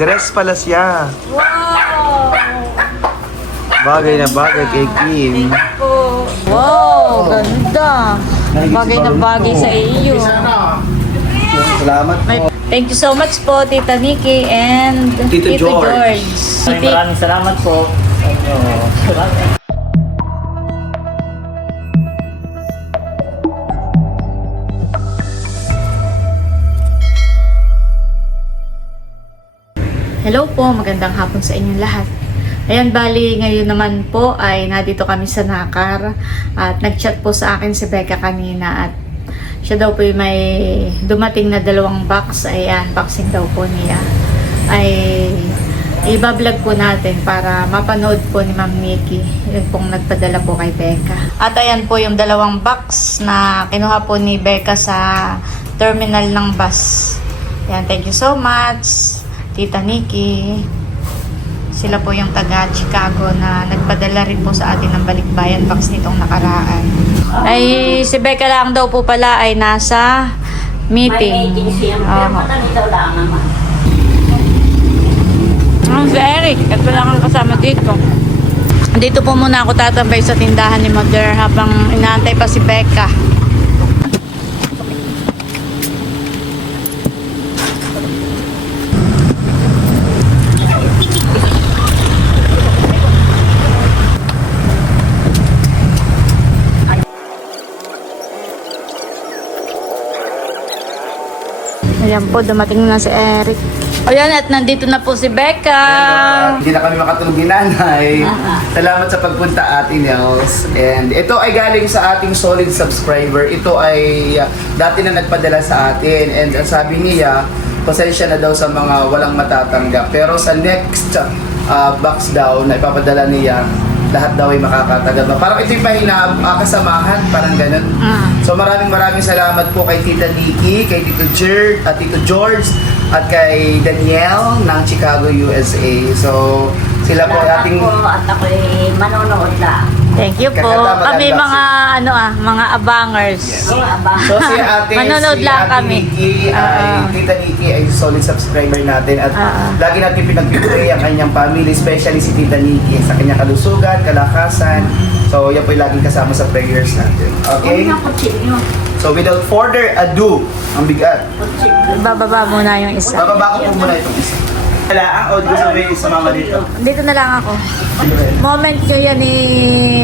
Dress pala siya. Wow! Bagay na bagay kay Kim. Thank you po. Wow, ganda. Bagay na bagay sa iyo. Salamat po. Thank you so much po, Tita Nikki and Tito George. Maraming salamat po. Salamat. Hello po, magandang hapon sa inyong lahat. Ayan, bali ngayon naman po ay nandito kami sa Nakar at nag-chat po sa akin si Becca kanina at siya daw po may dumating na 2 box. Ayan, boxing daw po niya. Ay ibablog po natin para mapanood po ni Ma'am Nikki. Yun pong nagpadala po kay Becca. At ayan po yung 2 box na kinuha po ni Becca sa terminal ng bus. Ayan, thank you so much, Tita Nikki. Sila po yung taga Chicago na nagpadala rin po sa atin ng balikbayan box nitong nakaraan. Ay, si Becca lang daw po pala ay nasa meeting. Si Eric, at wala kang kasama dito. Dito po muna ako tatambay sa tindahan ni Mother habang inaantay pa si Becca. Ayan po, dumating na si Eric. Ayan, at nandito na po si Becca. Hindi na kami makatulog ni Nanay. Salamat sa pagpunta, Ate Nels. And ito ay galing sa ating solid subscriber. Ito ay dati na nagpadala sa atin. And sabi niya, pasensya na daw sa mga walang matatanggap. Pero sa next box daw na ipapadala niya, lahat daw ay makakatanggap. Parang ito yung kasamahan, parang ganun. So maraming salamat po kay Tita Nikki, kay Tito George, at kay Danielle ng Chicago, USA. So sila po ay ating... At ako'y manonood lang. Thank you po. Kami mga mga abangers. Yes. So si ate, manonood lang kami. Nikki, Tita Nikki ay solid subscriber natin at lagi natin pinagbibigay ang kanyang family, especially si Tita Nikki sa kanyang kalusugan, kalakasan. So yan po yung laging kasama sa prayers natin. Okay? So without further ado, ang bigat. Bababa muna yung isa. Bababa ko po muna itong isa. Wala ang audio sa way sa mama dito. Dito na lang ako. Moment nyo yan ni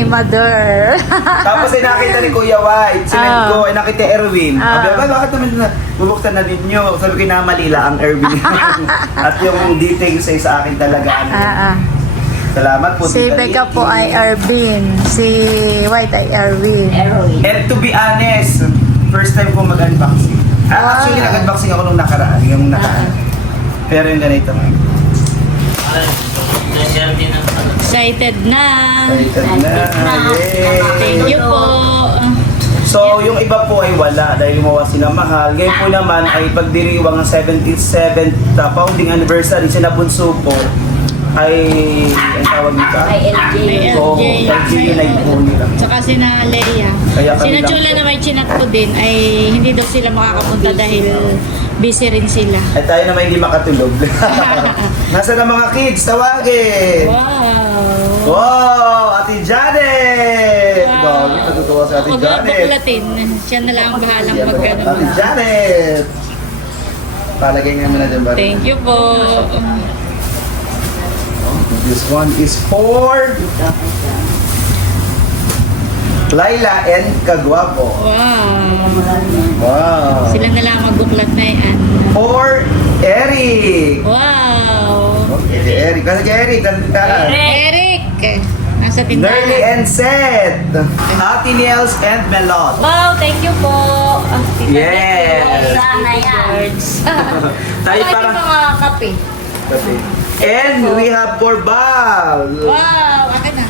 Mother. Tapos ay nakita ni Kuya White, sinend ko, ay nakita Erwin. Sabi ko, bakit naman bubuksan na ninyo? Sabi ko, namalila ang Erwin. At yung details ay sa akin talaga. Salamat po. Si Becca po ay Erwin. Si White ay Erwin. And to be honest, first time ko mag-unboxing. Actually, nag-unboxing ako nung nakaraan. Yung nakaraan. Pero yung ganito. Excited na. Excited na. Yay! Thank you po. So, yung iba po ay wala dahil gumawa sila mahal. Ngayon po naman ay pagdiriwang ng 77th founding anniversary, sinabunso po ay, ang tawag nito? So, LJ yun ay po nila. Tsaka si na Leia. Kaya kami Sina Chula lang- na may chinat ko din ay hindi daw sila makakapunta dahil busy rin sila. At tayo naman hindi makatulog. Nasaan ang mga kids? Tawagin! Wow! Wow! Ate Janet! Dami, natutuwa si Ate Huwag Janet. buklatin. Siya na lang ang bahalang magkano. Ate Janet! Palagay nga muna dyan ba? Thank you po. This one is for Laila and Kagwapo. Wow! Wow! Sila na lang magbuklat na yan. For Eric! Wow! Okay, si Eric. Kasi kay Eric, kanta. Eric! Nasa Nerly tindahan. and Seth. Ate Niels and Melot. Wow! Thank you po. Yes. Sana yan. Tayo Ito parang... mga kape. And we have for Bal. Wow! Akin na.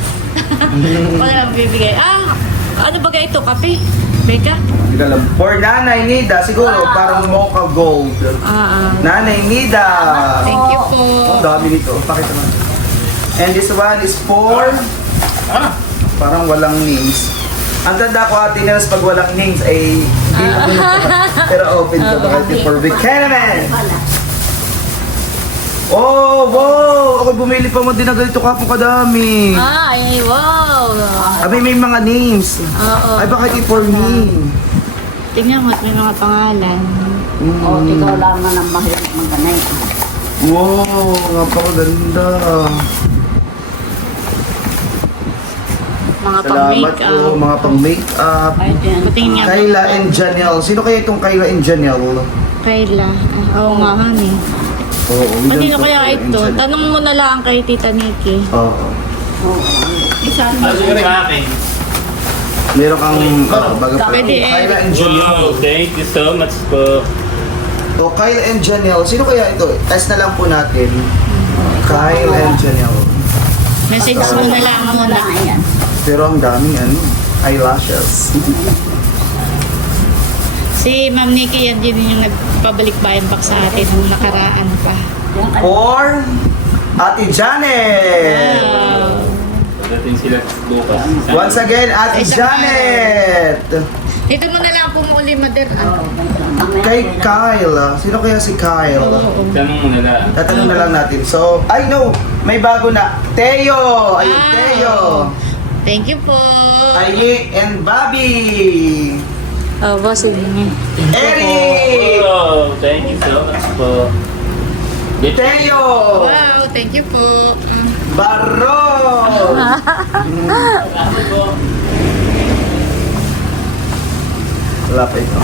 Wala lang bibigay. Ano ba ito? Kape? Becca? Hindi ka alam. For Nanay Nida, siguro parang mocha gold. Nanay Nida. Thank you po. Ang dami nito. Pakita mo. And this one is for... Parang walang names. Ang tanda ko, Ate Nels, pag walang names ay... Pero open ka ba kasi for Buchanan. Oh, wow! Ako bumili pa mo din na ganito kapong kadami. Ay, wow! Abay, may mga names. Oo. Ay, bakit for me? Tingnan mo at may mga pangalan. O, ikaw lang na ng mahirap magkanay. Wow, napakaganda. Mga Salamat po, pang-makeup. mga pang-makeup. Ay, din. Patingin nga. Kayla and Janelle. Sino kaya itong Kayla and Janelle? Kayla. Oo nga, honey. Oo, we don't Kanino know kaya Kayla and ito? Janelle. Tanong mo na lang kay Tita Nikki. Oo. Isa Sa akin. Meron kang baga pa. Pwede, eh. Kayla and Janelle. Wow, thank you so much po. So, Kyle and Janelle. Sino kaya ito? Test na lang po natin. Kyle and Janelle. Message mo na lang muna. Ayan. Pero ang daming eyelashes. Si Ma'am Nikki, yan din yung nagpabalik bayan back sa atin nung nakaraan pa. Or Ate Janet. Wow. Pagdating sila bukas. Once again, Ate Isa pa. Janet. Dito mo na lang po muli, Mother. Kay Kyle. Sino kaya si Kyle? Oo. Tanong mo na lang. Tatanong na lang natin. So, I know, may bago na. Teo! Ayun, Wow. Teo! Thank you po. Ayi and Bobby! Oh, bossing. Eric! Oh, thank you so much po. Teo! Wow, thank you po. Baron! Wala pa ito.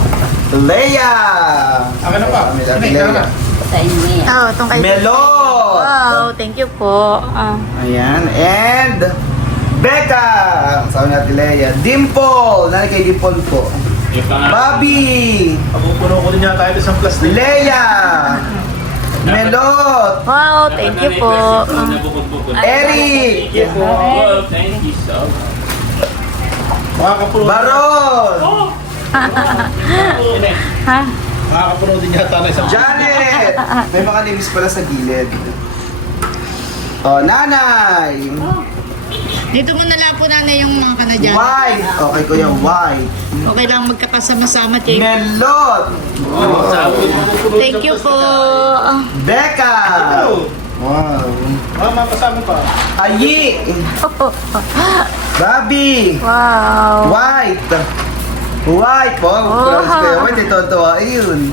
Leia! Akin na pa. Kami Sige, Leia. tara na. Sa inyo yan. Oh, itong kay Melot! Wow, thank you po. Ayan. And Becca! Sabi natin Leia. Dimple! Nanay kay Dimple po. Yung pangalan. Bobby! Papupuno ko din yata ito sa plastic. Leia! Melot! Wow, thank you po. Eric! Thank you po. Oh, thank you so much. Makakapuno. Baron! Ha? Makakapuno din yata na isang Janet! May mga names pala sa gilid. Oh, Nanay! Dito mo na lang po nanay yung mga kanadyan. White! Okay, Kuya, White. Okay lang magkakasama-sama, Ting. Melot! Thank you po. Becca! Wow. Mama, kasama pa. Ayi! Bobby! Wow. White! White po! Oh. White, ito, ayun.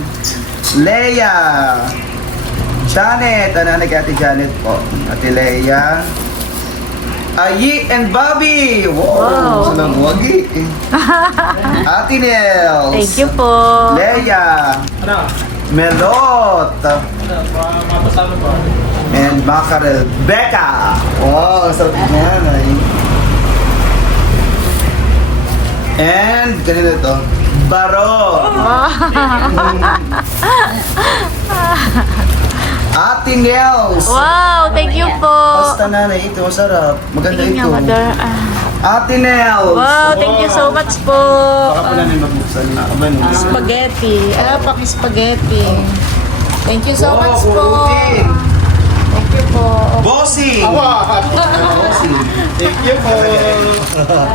Leia! Janet! Ano na Ate Janet po? Ate Leia. Ayi and Bobby! Wow! Wow. Salang wagi. Ate Nels! Thank you po. Leia! Ano? Melot! Mapasama pa. And Macarel. Becca! Wow! Sarap na yan ay. And, kanina ito. Baro! Ate Nels! Wow, thank you po. Basta nanay, ito masarap. Maganda Tingnan ito. nga, Mother. Ate Nels! Wow, thank you so much po. Baka pala na yung mabuksan na. Aba, nung Spaghetti. Paki-spaghetti. Thank you so much po. Kurutin. Thank you po. Bossing! Awa! Bossing. Thank you po.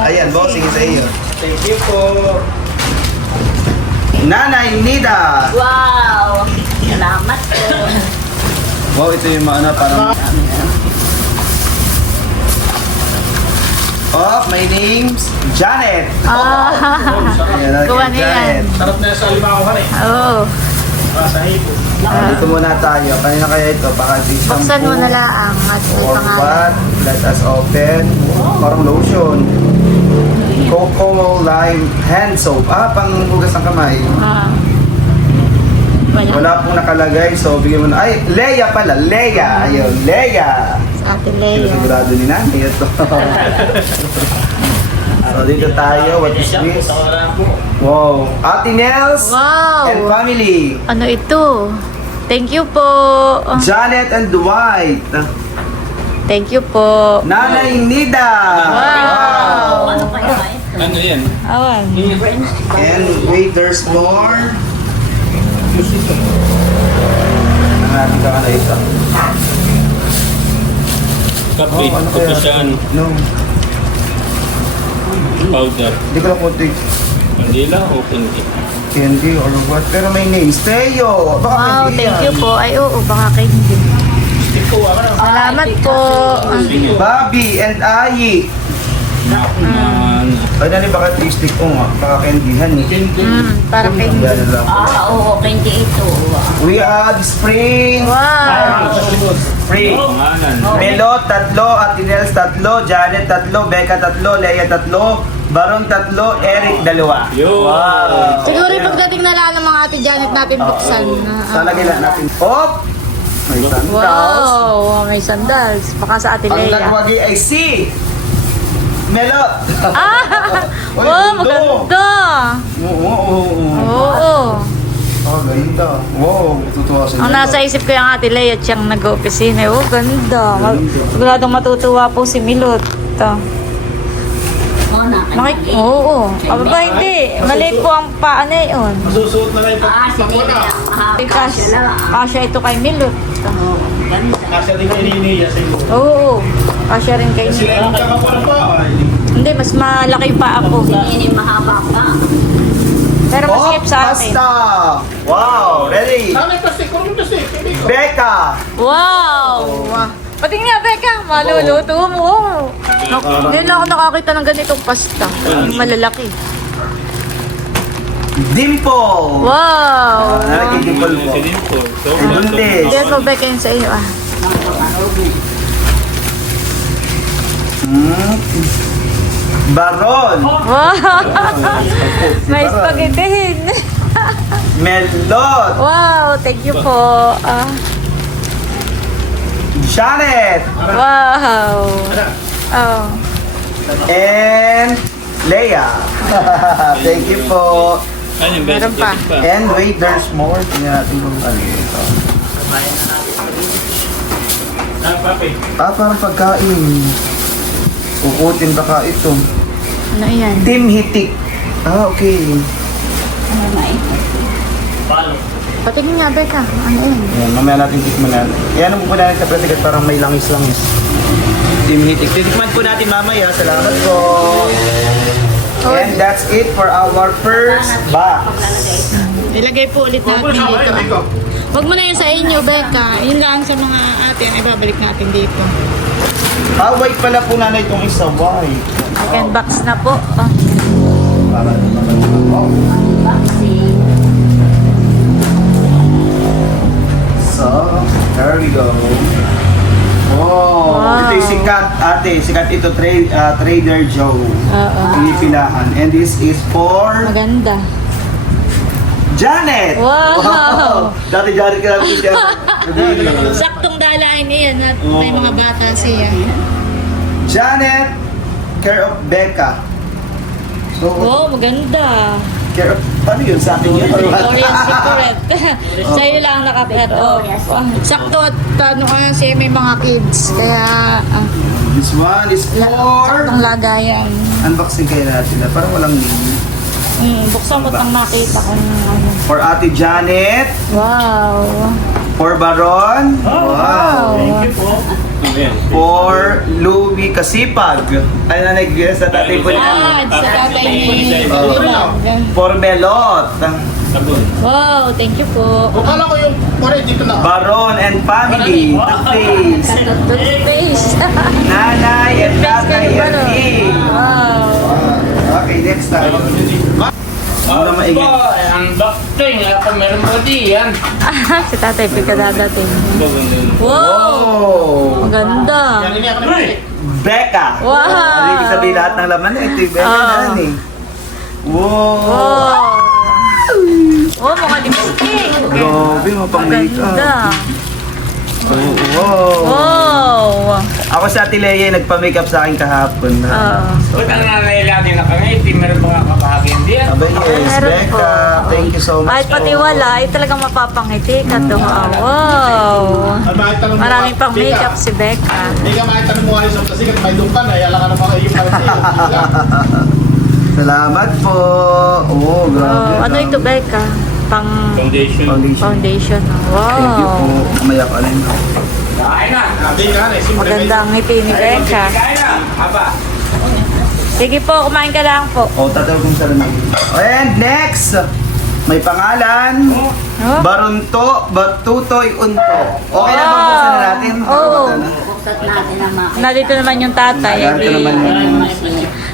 Ayan, bossing sa iyo. Thank you po. Nanay Nida! Wow! Salamat po. Wow, ito yung mga ano, parang... Oh, my name's Janet! Ayan, Gawa na yan. Sarap na sa limakuhan eh. Oh. Sa hipo. Dito muna tayo. Kanina kaya ito, baka di Buksan mo na lang at may Or pangalan. what? Let us open. Parang lotion. Coco Lime Hand Soap. Panghugas ng kamay. Wala. Wala pong nakalagay, so bigyan mo na. Ay, Leia pala. Leia. Ayun, Leia. Sa Ate Pero Lea. sigurado ni Nani ito. So dito tayo. What is this? Wow. Ate Nels and Wow. family. Ano ito? Thank you po. Janet and Dwight. Thank you po. Nanay Nida. Wow. Ano pa yun? Ano yan? Awan. And wait, there's more. Nangating ka na isa. Kapit, ano kaya? kukusyan, No. powder. Hindi ko lang kunti Hindi lang o kundi. candy or what. Pero may names. Teo. Baka Wow, candy thank yan. you po. Ay, oo, baka kayo hindi. po. Salamat po. Bobby and Ayi. Ay, nani baka tastic ko nga. Baka candyhan eh. Para kay... Yan lang. Oo, 28 to. We add spring. Wow! Spring. Pangalan. Melot, 3. Atinels, 3. Janet, 3. Becca, 3. Leia, 3. Baron, 3. Eric, 2. Yo. Wow. Siguro yung pagdating na lang ng mga ate Janet natin buksan. Salagay lang natin. Op! May sandals. Wow! May sandals. Baka sa ate Ang Leia. nagwagi ay si Melot. Ah! Uy, Wow! gundo. Maganda! Oo. Oo! Oh, ganda. Wow, tutuwa sa Ang nasa isip ko yung ate Leia at siyang nag-opisina. Oh, ganda. Siguradong matutuwa po si Milot. Oo, Oo. Aba, hindi. Maliit po ang paa na yun. Masusuot na lang yung sige pagkakuna. lang. Kasi, kasya ito kay Milot. Ganda. Kasi din ko ininiya sa iyo. Oo. Kasya rin kay Sila Milot. yung kakapala pa. Hindi, mas malaki pa ako. Hindi mahaba pa. Pero mas skip sa atin. Pasta. Wow, ready. Nanay plastic, kurang plastic. Hindi ko. Becca. Wow! Pati nga, Becca, maluluto mo. Hindi na ako nakakita ng ganitong pasta. Yung malalaki. Dimple. Wow! Nalagay dimple po. Si Dimple. Buntis. Hindi mo, Becca, yun sa iyo. Ah. Baron. Wow! May spaghetti. Melot. Wow! Thank you po. Ah. Janet. Wow! Oh. And Leia. Thank you po. Ano yung Meron best pa. jacket pa? And wait, there's more. Tingnan natin kung ano ito. Papi. Parang pagkain. Kukutin baka ito. Ano yan? Team Hitik. Okay. Patingin nga, Becca. Ano yan? Ayan, mamaya natin tikman natin. Yan ang po natin sa pratigat parang may langis-langis. Team Hitik. Titikman po natin mamaya. Salamat po. And that's it for our first box. Ilagay po ulit natin dito. Huwag mo na yun sa inyo, Becca. Yun lang sa mga ate ang ibabalik natin dito. Ah, white pala po nanay itong isa. White. Second box na po. Oh. Para oh. Boxing. So, there we go. Oh, Wow. ito yung sikat, ate. Sikat ito, Trader Joe. Oo. Pinipilahan. And this is for Maganda. Janet! Wow. Dati Janet ka natin siya. Saktong dalain niyan at may mga bata siya. Janet, care of Becca. So, Wow, maganda. care of, paano yun sa akin yun? Victoria's Secret. Sa'yo lang nakapero. Sakto at ano siya may mga kids. Kaya This one is for... saktong lagayan. Unboxing kayo natin na parang walang name. Buksan mo pang makita ko ng ano. For Ate Janet, Wow. for Baron, wow. Thank you po. Ano yan? For Louie Kasipag. Ay na nag-guess sa tatay po niya. Sa tatay ni For Melot, Sabon. Wow, thank you po. Kala ko yung pare dito na. Baron and family, Toothpaste, Toothpaste. Nanay and Tatay and King. Wow. Okay, next time. Muna maingay. Ang doctor ako meron mo diyan. Si tatay pagkadadating. Maganda yun. Wow. Oh! Maganda. Yan ini ako na. Becca! Wow. Ano ibig sabihin lahat ng laman na ito? Becca na yan eh. Wow! Wow. Oh, mga lipstick. Grabe, mapang makeup. Maganda. Wow! Wow. Ako si Ate Leia nagpa-makeup sa akin kahapon. Ba't ang nanay natin nakangiti? Meron mga kapahagin diyan. Abay, yes, Meron Becca. po. Thank you so much. Kahit pati wala, ay talagang mapapangiti ka to. Wow. Maraming pang makeup si Becca. Hindi ka makitanong mo ayos ang pasikat. May lumpan ay ala ka na mga yung pala Salamat po. Oh, grabe. Wow. Ano ito, Becca? Pang Foundation. Foundation. foundation. Thank you po. Wow. Kamaya ka rin. Kain na. Hindi ka na. Simple Maganda ang ngiti ni Becca. Kain na. Haba. Sige po, kumain ka lang po. Oh, tatawag kong sa rin. And next, May pangalan. Oh. Barunto, Batutoy, Unto. Okay na ba? Buksan na natin. Oo. Buksan natin ang mga Nandito naman yung tatay. Narito naman yun.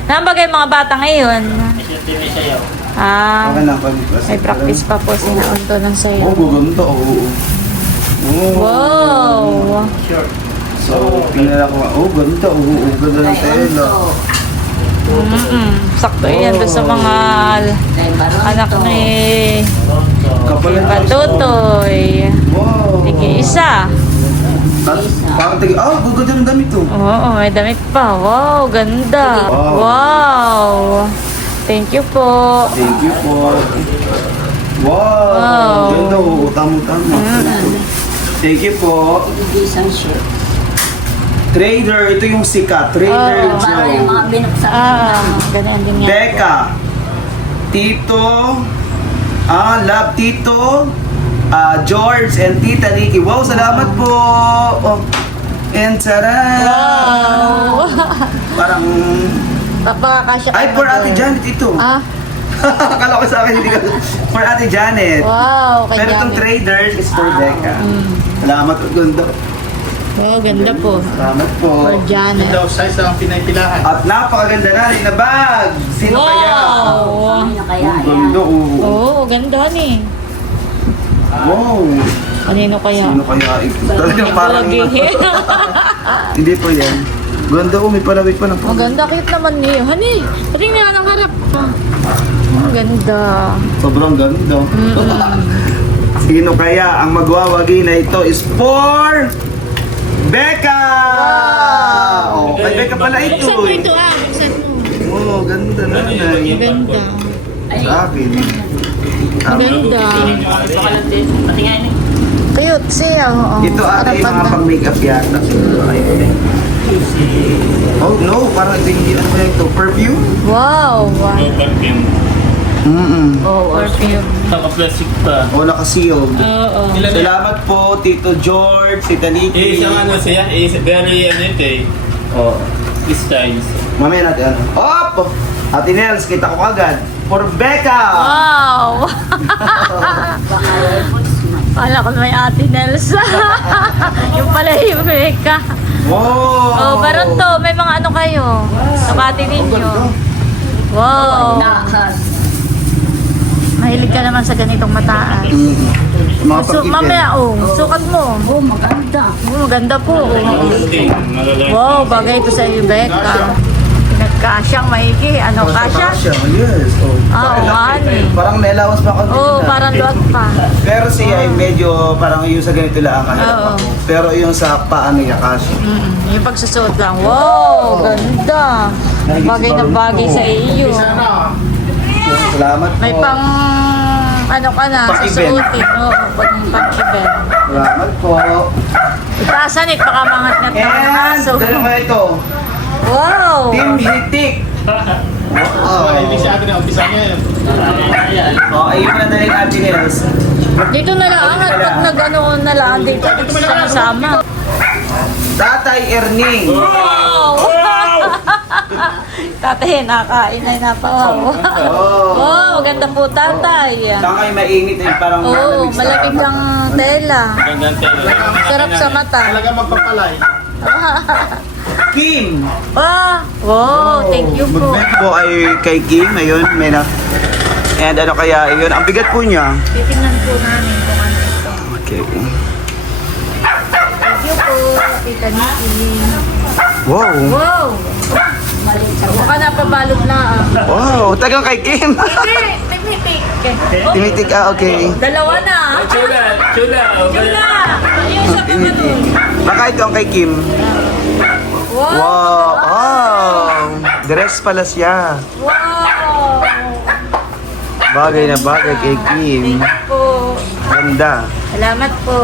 Nambagay mga bata ngayon. Ah, Okay na. Pag may practice pa po si Naunto ng Oh, sayo. gugunto. Oo. Oh. Wow! So, pinala ko. Oh, ganito. Oo, ganda ng tela. Sakto yan doon sa mga anak ni Kapal ng Batutoy. Wow. Sige, isa. Parang tagi, gaganda ng damit to. Oo, may damit pa. Wow, ganda. Wow. Wow! Thank you po. Thank you po. Wow. Wow. Ganda. Oo, tama-tama. Thank you po. isang shirt. Trader, ito yung sikat. Trader Para yung Joe. mga binuksan. Ganyan din yan. Becca. Tito. Love Tito. George and Tita Nikki. Wow, salamat po. Oh. And tara. Wow! Parang... Papakasya Ay, for Ate Janet ito. Ah, Akala ko sa akin, hindi ka. For Ate Janet. wow! Pero itong Kanya. traders is for Becca. Salamat. Ganda. Wow, ganda po. Salamat po. For Yun Janet. daw size ang pinaipilahan. At napakaganda na rin na bag. Sino kaya? Wow! Ano kaya Ang yan? ganda. Oh. Oo, ganda ni. Wow. Kanino kaya? Sino kaya ito? Talagang parang... Lagi. Hindi po yan. Ganda oh, may palawit pa ng Maganda, cute naman niyo. Honey, tingnan nga ng harap. Ang ganda. Sobrang ganda. Sino kaya ang magwawagi na ito is for Becca! Oh, kay Becca pala ito. Buksan mo ito buksan mo. Oh, ganda na. Ganda. Sa akin. Ganda. Cute siya. Oo. Ito ate yung mga Harapan pang-makeup yata. Oh no, parang ito hindi ano kaya ito. Perfume? Wow. Wow. Mm-mm. Perfume. Naka-plastic pa. Oh, naka-sealed. Oo. Salamat po, Tito George, Tita Nikki. Isang ano siya, is very ano ito eh. Oh, Styles. mamaya natin ano. Op! Ate Nels, kita ko agad. For Becca! Wow. Kala ko may Ate Nels. Yung pala yung Becca. Wow! Oh, parang to, may mga ano kayo. Sukati ninyo. Wow. Nakas. Mahilig ka naman sa ganitong mataas. Mga So, pag-event. mamaya, sukat mo. Oh, maganda. Maganda po. Okay, malalaki. Wow, bagay ito sa iyo, Becca. Pinagkasyang maigi. Ano, kasya? Kasya, yes. Oh. Parang may allowance pa konti. Oo, parang luwag pa. Pero siya ay medyo parang yung sa ganito lang ang Oo. Pero yung sa paa niya, kasya. Yung pagsusuot lang. Wow, ganda. Bagay na bagay sa iyo. Sana. Salamat po. May pang, ano ka na, Pang-event. susuotin. Oo, pang-event. Salamat po. Itaasan it, baka mangat na ito. And, So, dalawa kaya ito. wow. Team Hitik. Oh, ibig si ate na umpisa niya yun. Ayun na rin Ate Nels. Dito na lang, at pag nag-ano na lang dito, sama-sama. Tatay Erning. Wow! Tatay, nakain ay napawaw. Oh. Wow, ganda po tatay. Saan kayo mainit eh, parang Oo, malamig sa malamig mata. lang tela. Magandang tela. Sarap sa mata. Talaga magpapalay. Kim. Wow, thank you po. Mag-bet po ay kay Kim. Ayun, may na... And ano kaya yun? Ang bigat po niya. Titingnan po namin kung ano ito. Okay. Thank you po, Tita Nikki. Wow. Wow! Baka napabalot lang. Wow, tagang kay Kim. Hindi, timitik. Timitik, okay. Dalawa na. Chula, chula. Chula! Yung isa pa ba nun? Baka ito ang kay Kim. Wow! Wow. Oh. Dress pala siya. Wow! Bagay na bagay kay Kim. Thank you po. Ganda. Salamat po.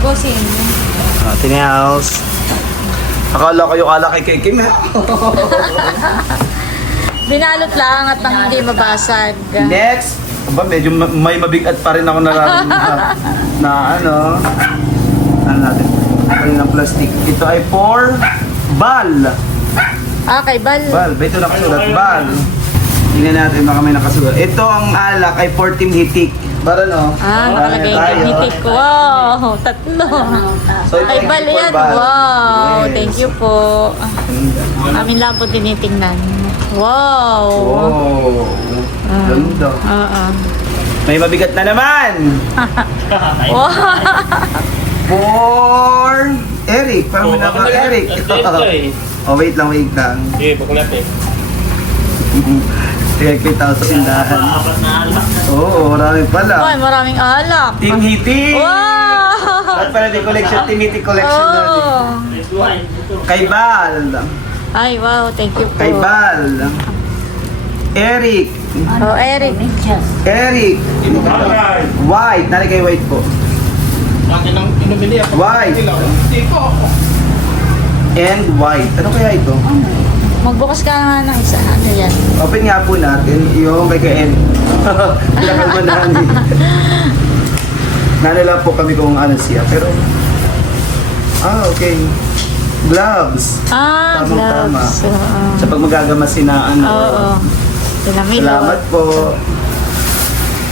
Bossing. Tinihouse. Akala ko yung alakay kay Kim. Binalot lang at nang hindi mabasag. Next. Aba, medyo may mabigat pa rin ako nararamdaman na ano. Ano natin? Ano ng plastic. Ito ay for bal. Kay Bal. Bal. Ito nakasulat. Bal. Tingnan natin baka may nakasulat. Ito ang alak ay 14 hitik. Para no? Nakalagay yung hitik ko. Wow, tatlo. So, ito Ay, ay bali yan. for bal. Wow, Yes. thank you po. Amin lang po tinitingnan. Wow. Oh, ganda. Oo. May mabigat na naman. Wow. For Eric. Parang may naka Eric. Oh, wait lang. Sige, bakulat eh. Kaya kita sa tindahan. Oo, marami pala. Ay, maraming alak. Team Hiti! Wow. At pala di collection, Team Hiti collection na din. Oh. Kay Bal. Ay, wow, thank you po. Kay Bal. Eric. Oh, Eric. Eric. White. Nari kay White po. Akin ang inumili ako. White. Hindi po. And white. Ano kaya ito? Magbukas ka nga ng isa. Ano yan? Open nga po natin yung kay Ken. Pinakalma namin. Nanala po kami kung ano siya. Pero, okay. Gloves. Ah, Tamang-tama. gloves. Oo. Sa pag magagamasin na ano. Oo. Tinamilo. Salamat po.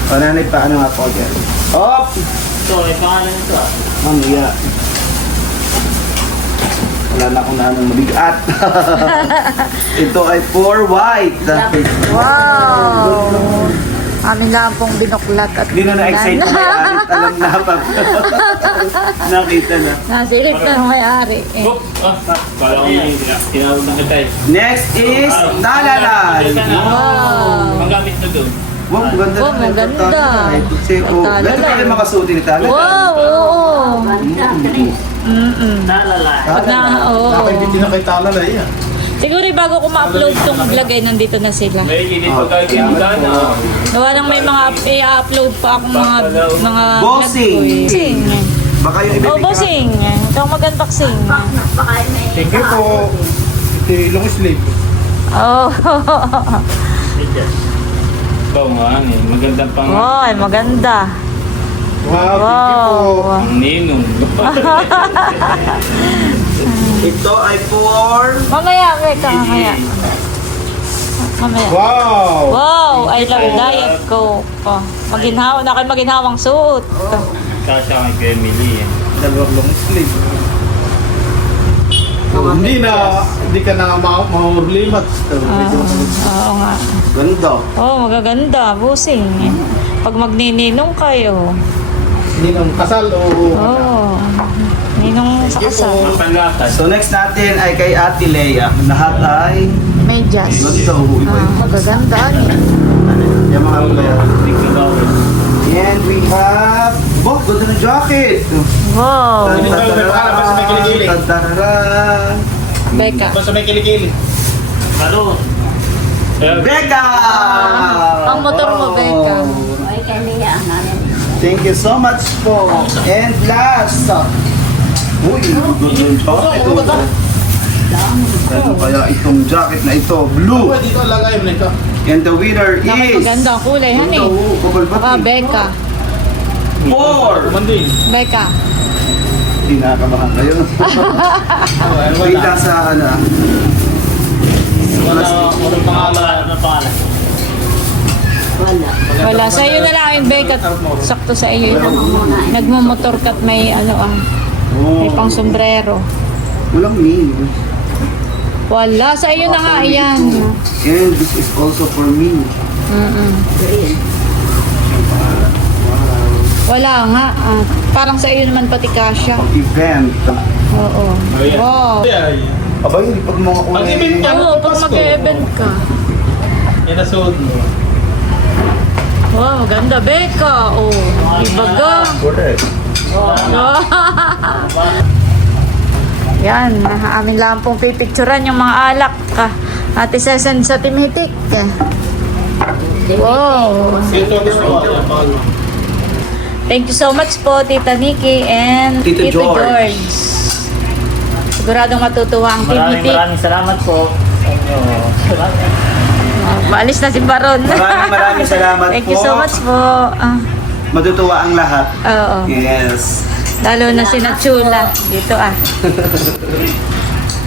O, nanay pa, ano nga po dyan? Op! Ito, may pangalan ito ah. Mamaya. Wala na akong nanong mabigat. Ito ay for white. Wow! Amin lang pong binuklat at Hindi na na-excite ko may-ari. Alam na pa. Nakita na. Nasilip na ng may-ari. Eh. Oh, kala ko na yung tinawag na kita eh. Next is talalay. Wow! Ang gamit na doon. Wow, maganda Wow, na. maganda. Talalay. Seko. Talalay. Ganito kayo makasuti ni talalay. Wow! Oo! Talalay. Oo. Nakaibitin na kay Tala na yan. Siguro bago ko ma-upload tong vlog ay nandito na sila. May init pa kayo kinagana. Gawa nang may mga i-upload pa akong mga Bossing. vlog ko eh. Bossing. Baka yung Oh, ibibigay bossing. Ito ang mag-unboxing. Thank you po. Ito long sleeve. Oh. Ikaw nga eh, magandang pang Wow, maganda. Wow, thank you po. Wow. ang ninong. Ito ay for... Mamaya, Beka, mamaya. Mamaya. Wow. Wow, I love diet coke. Oh, maginhawa na kayo maginhawang suot. Kasya kay Emily eh. Dalawang long sleeve. Hindi ka na mahurlimat. Oo nga. Ganda. Oh, magaganda, busing. Pag magnininong kayo. Hindi nang kasal o... Oh, ninong sa kasal. Mapanlakas. So next natin ay kay Ate Leia. Lahat ay... Medyas. Ganda. Magaganda. Yung mga bayan. $60. And we have... Oh, ganda na jacket! Wow. Basta may kilikili. Tantararan. Beka. Basta may kilikili. Ano? Becca! Ang motor mo, Becca. Ay, kaya ang namin. Thank you so much po. And last... Uy, ganda ito. Ano kaya itong jacket na ito? Blue. Pwede dito lagay mo nito. And the winner is... Maganda ang kulay, honey. Baka Becca. 4! Kumandin. Becca. Hindi nakakabahan kayo. Wait lang sa ano. Walang pangalan. Ano pangalan? Wala. Wala. Sa iyo na lang yung Becca. Sakto sa iyo yun. Nagmumotor ka't may may pang sombrero. Walang name. Wala. Sa iyo na nga yan. And this is also for me. Wala nga. Parang sa iyo naman pati kasya. Event. Oo. Wow. Ay, Aba, hindi pag mga Pag event ka, Oo, pag mag-event ka. yan na suot mo. Wow, maganda. Becca. Oh, ibaga. Correct. Yan, amin lang pong pipicturan yung mga alak ka. Ate Sesen sa Timitik. Wow. Ito gusto ko. Thank you so much po, Tita Nikki and Tito Tito George. George. Siguradong matutuwa ang Timitik. Maraming salamat po sa inyo. Maalis na si Baron. Maraming salamat Thank po. you so much po. Matutuwa ang lahat. Oo. Yes. Lalo na si Nachula. Dito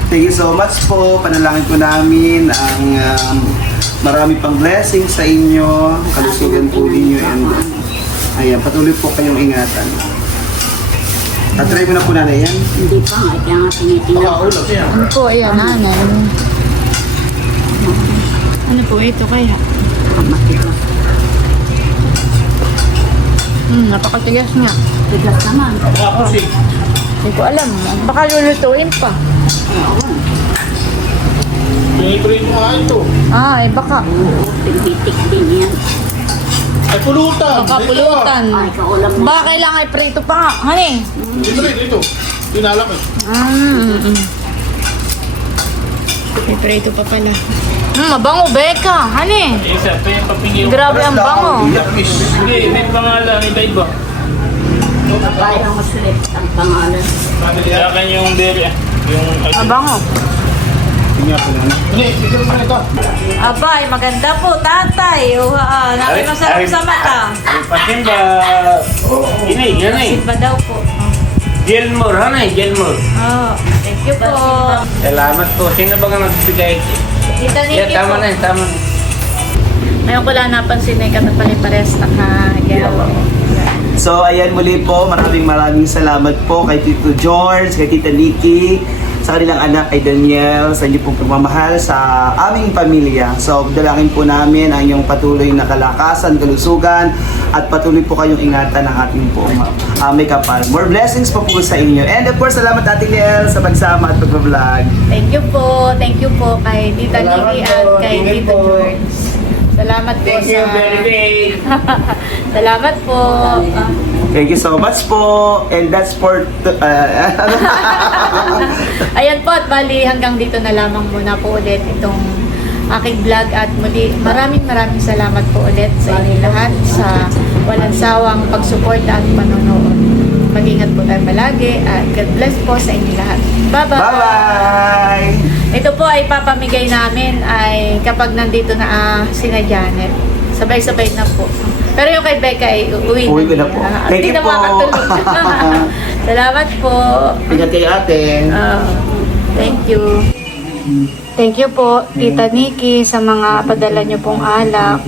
Thank you so much po. Panalangin po namin ang marami pang blessings sa inyo, kalusugan po ninyo, and ayan, patuloy po kayong ingatan. Tatry mo na po nanay yan. Hindi pa nga, kaya nga tinitingnan. Pakaulat yan. Ano po, ayan, nanay. Ano po ito kaya? Matigas. Napakatigas nga. Tigas naman. Tapos eh. Hindi ko alam. Baka lulutuin pa. Favorite mo nga ito. Ah, baka. Oo, pinitik din yan. Ay, pulutan. Baka pulutan. Ay, kaulam mo. Baka kailangan iprito pa nga. Honey. Dito rin, dito. Pinalaki. Iprito pa pala. Mabango, Becca. Honey. Isa, ito yung papingin. Grabe ang bango. Yakmis. Hindi, may pangalan, iba-iba. Bayang maslit ang pangalan. Sa akin yung berry, yung... Mabango. Tingnan ko na. Hindi, dito mo na ito. Abay, maganda po, tatay. Namin masarap sa mata. Pasimba, ini, yan eh. Simba daw po. Gelmore, hanay, Gelmore. Oh, thank you po. Salamat po. Sino ba nga nagbigay? Tita Yeah, Nikki tama po. na yun, tama na. Ngayon ko lang napansin na ikaw na pala pares naka-gel. So, ayan muli po, maraming salamat po kay Tito George, kay Tita Nikki, sa kanilang anak kay Daniel, sa inyo pong pagmamahal sa aming pamilya. So, dalangin po namin ang inyong patuloy na kalakasan, kalusugan, at patuloy po kayong ingatan ng ating po may kapal. More blessings po sa inyo. And of course, salamat Ate Liel sa pagsama at pag-vlog. Thank you po kay Tita Salamat Nikki po. at kay Ingay Tito po. George. Salamat po Thank you sa... very much. Salamat po. Thank you so much po. And that's for... Ayan po at bali hanggang dito na lamang muna po ulit itong aking vlog at muli maraming salamat po ulit sa inyo lahat sa walang sawang pagsuporta at panonood. Mag-ingat po tayo palagi at God bless po sa inyo lahat. Bye-bye! Bye-bye! Ito po ay papamigay namin ay kapag nandito na sina Janet. Sabay-sabay na po. Pero yung kay Becca ay uwi Uwi ko na po. Thank Hindi you na po. makatulog. Salamat po. Ingat kayo ate. Thank you. Thank you po, Tita Nikki, sa mga padala nyo pong alak.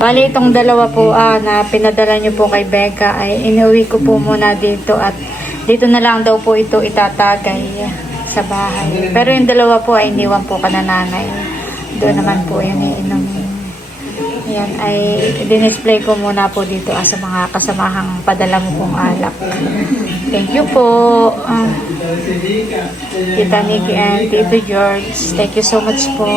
Bali, itong dalawa po na pinadala nyo po kay Becca ay inuwi ko po muna dito at dito na lang daw po ito itatagay sa bahay. Pero yung dalawa po ay iniwan po ka na nanay. Doon naman po yun iinumin. Yan ay dinisplay ko muna po dito sa mga kasamahang padala mo pong alak. Thank you po. Tita Nikki and Tito George. Thank you so much po.